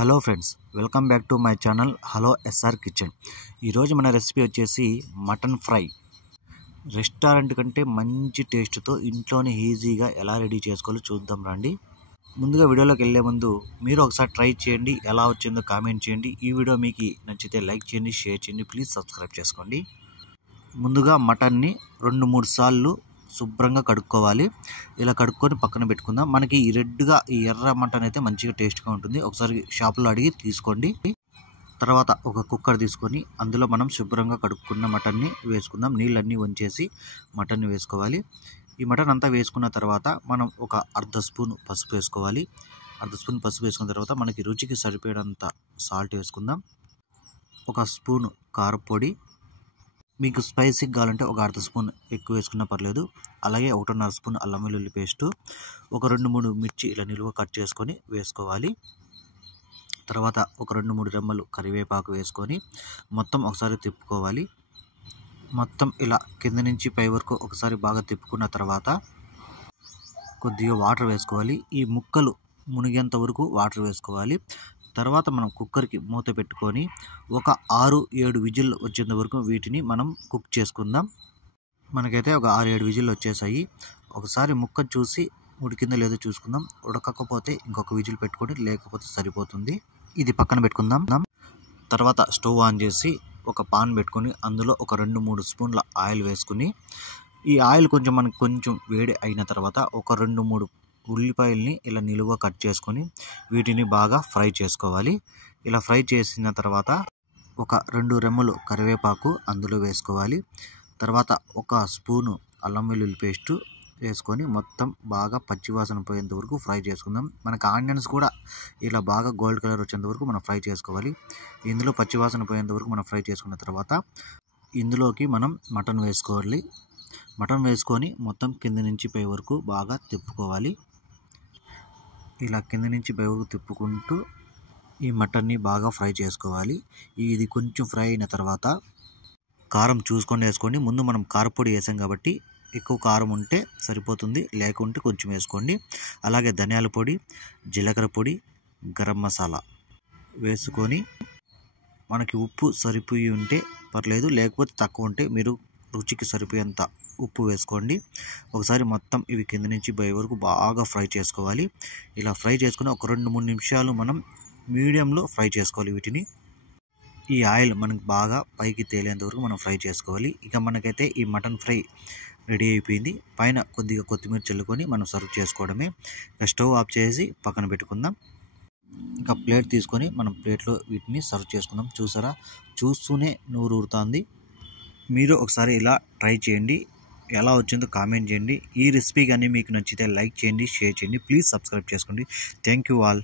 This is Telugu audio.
Hello friends, welcome back to my channel hello S R kitchen. ఈరోజు మన రెసిపీ వచ్చేసి మటన్ ఫ్రై. రెస్టారెంట్ కంటే మంచి టేస్ట్తో ఇంట్లోనే ఈజీగా ఎలా రెడీ చేసుకోవాలో చూద్దాం రండి. ముందుగా వీడియోలోకి వెళ్ళే ముందు మీరు ఒకసారి ట్రై చేయండి, ఎలా వచ్చిందో కామెంట్ చేయండి. ఈ వీడియో మీకు నచ్చితే లైక్ చేయండి, షేర్ చేయండి, ప్లీజ్ సబ్స్క్రైబ్ చేసుకోండి. ముందుగా మటన్ని 2-3 సార్లు శుభ్రంగా కడుక్కోవాలి. ఇలా కడుక్కొని పక్కన పెట్టుకుందాం. మనకి ఈ రెడ్గా ఈ ఎర్ర మటన్ అయితే మంచిగా టేస్ట్గా ఉంటుంది. ఒకసారి షాపులో అడిగి తీసుకోండి. తర్వాత ఒక కుక్కర్ తీసుకొని అందులో మనం శుభ్రంగా కడుక్కున్న మటన్ని వేసుకుందాం. నీళ్ళన్నీ వంచేసి మటన్ని వేసుకోవాలి. ఈ మటన్ అంతా వేసుకున్న తర్వాత మనం ఒక అర్ధ స్పూన్ పసుపు వేసుకోవాలి. అర్ధ స్పూన్ పసుపు వేసుకున్న తర్వాత మనకి రుచికి సరిపోయేంత సాల్ట్ వేసుకుందాం. ఒక స్పూన్ కారపొడి, మీకు స్పైసీగా కావాలంటే ఒక అర్ధ స్పూన్ ఎక్కువ వేసుకున్నా పర్లేదు. అలాగే 1.5 స్పూన్ అల్లం వెల్లుల్లి పేస్టు, ఒక 2-3 మిర్చి ఇలా నిలువ కట్ చేసుకొని వేసుకోవాలి. తర్వాత ఒక 2-3 రెమ్మలు కరివేపాకు వేసుకొని మొత్తం ఒకసారి తిప్పుకోవాలి. మొత్తం ఇలా కింద నుంచి పై వరకు ఒకసారి బాగా తిప్పుకున్న తర్వాత కొద్దిగా వాటర్ వేసుకోవాలి. ఈ ముక్కలు మునిగేంత వరకు వాటర్ వేసుకోవాలి. తర్వాత మనం కుక్కర్కి మూత పెట్టుకొని ఒక 6-7 విజిల్ వచ్చేంత వరకు వీటిని మనం కుక్ చేసుకుందాం. మనకైతే ఒక 6-7 విజిల్ వచ్చేసాయి. ఒకసారి ముక్క చూసి ఉడికిందో లేదో చూసుకుందాం. ఉడకకపోతే ఇంకొక విజిల్ పెట్టుకొని, లేకపోతే సరిపోతుంది. ఇది పక్కన పెట్టుకుందాం. తర్వాత స్టవ్ ఆన్ చేసి ఒక పాన్ పెట్టుకొని అందులో ఒక 2-3 స్పూన్ల ఆయిల్ వేసుకుని, ఈ ఆయిల్ మనకు కొంచెం వేడి అయిన తర్వాత ఒక 2-3 ఉల్లిపాయల్ని ఇలా నిలువుగా కట్ చేసుకొని వీటిని బాగా ఫ్రై చేసుకోవాలి. ఇలా ఫ్రై చేసిన తర్వాత ఒక 2 రెమ్మలు కరివేపాకు అందులో వేసుకోవాలి. తర్వాత ఒక స్పూను అల్లం వెల్లుల్లి పేస్టు వేసుకొని మొత్తం బాగా పచ్చివాసన పోయేంత వరకు ఫ్రై చేసుకుందాం. మనకు ఆనియన్స్ కూడా ఇలా బాగా గోల్డ్ కలర్ వచ్చేంత వరకు మనం ఫ్రై చేసుకోవాలి. ఇందులో పచ్చివాసన పోయేంత వరకు మనం ఫ్రై చేసుకున్న తర్వాత ఇందులోకి మనం మటన్ వేసుకోవాలి. మటన్ వేసుకొని మొత్తం కింద నుంచి పై వరకు బాగా తిప్పుకోవాలి. ఇలా కింద నుంచి పై వరకు తిప్పుకుంటూ ఈ మటన్ని బాగా ఫ్రై చేసుకోవాలి. ఇది కొంచెం ఫ్రై అయిన తర్వాత కారం చూసుకొని వేసుకోండి. ముందు మనం కారపొడి వేసాం కాబట్టి ఎక్కువ కారం ఉంటే సరిపోతుంది, లేకుంటే కొంచెం వేసుకోండి. అలాగే ధనియాల పొడి, జీలకర్ర పొడి, గరం మసాలా వేసుకొని మనకి ఉప్పు సరిపోయి ఉంటే పర్లేదు, లేకపోతే తక్కువ ఉంటే మీరు రుచికి సరిపోయేంత ఉప్పు వేసుకోండి. ఒకసారి మొత్తం ఇవి కింద నుంచి పై వరకు బాగా ఫ్రై చేసుకోవాలి. ఇలా ఫ్రై చేసుకుని ఒక 2-3 నిమిషాలు మనం మీడియంలో ఫ్రై చేసుకోవాలి వీటిని. ఈ ఆయిల్ మనకు బాగా పైకి తేలేంత వరకు మనం ఫ్రై చేసుకోవాలి. ఇక మనకైతే ఈ మటన్ ఫ్రై రెడీ అయిపోయింది. పైన కొద్దిగా కొత్తిమీర చల్లుకొని మనం సర్వ్ చేసుకోవడమే. ఇక స్టవ్ ఆఫ్ చేసి పక్కన పెట్టుకుందాం. ఇంకా ప్లేట్ తీసుకొని మనం ప్లేట్లో వీటిని సర్వ్ చేసుకుందాం. చూసారా, చూస్తూనే నోరు ఊరుతుంది. మీరు ఒకసారి ఇలా ట్రై చేయండి, ఎలా వచ్చిందో కామెంట్ చేయండి. ఈ రెసిపీ కానీ మీకు నచ్చితే లైక్ చేయండి, షేర్ చేయండి, ప్లీజ్ సబ్స్క్రైబ్ చేసుకోండి. Thank you all.